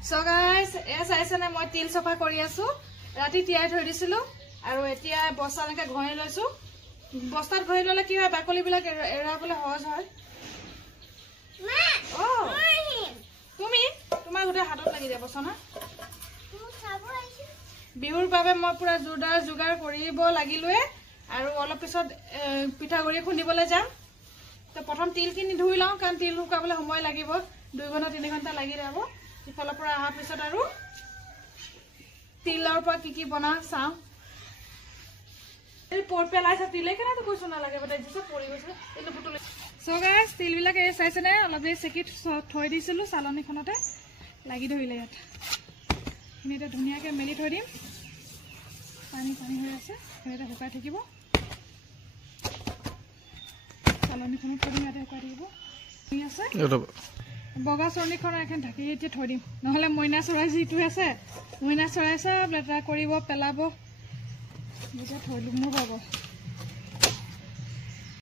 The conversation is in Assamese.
So guys, as I said, মই তিল সফা কৰি আছো ৰাতি তিয়াই থৈ দিছিলো আৰু এতিয়া বস্তানকে ঘঁহি লৈছো বস্তাত ঘঁহি ললে কি হয় বাকলি বিলাক এৰাবলৈ সহজ হয় মা ও তুমি তোমাৰ গুটা হাতত লাগি যাব সনা তুমি খাব আইছো বিহুৰ বাবে মই পুৰা জোৰদাৰ জোগাৰ কৰিব লাগিলোৱে আৰু অলপ পিছত পিঠাগুৰি খুন্দিবলৈ যাম তো প্ৰথম তিলখিনি ধুই লওঁ কাৰণ তিল শুকাবলৈ সময় লাগিব 2 ঘণ্টা 3 ঘণ্টা লাগি যাব ইফালৰ পৰা আহাৰ পিছত আৰু তিলৰ পৰা কি বনা চাও এই পৰ পেলাইছে তিলে কেনে তো কৈছ না লাগে বটাই দিছে পৰি গৈছে এনে ফুটল সো গাইস তিল বিলাকে চাইছে নে অলপ দেৰি সেকি থৈ দিছিলো চালনীখনতে লাগি ধৰিলে ইয়াত এনিতে ধুনিয়াকে মেলি থৈ দিম পানী হৈ আছে এটা শুকাই থাকিব চালনীখনত থৈ ইয়াতে শুকাই থাকিব ঠিক আছে বগা চৰণীখন এখন ঢাকি এতিয়া থৈ দিম নহলে মইনা চৰাই যিটো আছে মইনা চৰাই সব লেতেৰা কৰিব পেলাব বুজা থৈ দিম মোৰ বাবা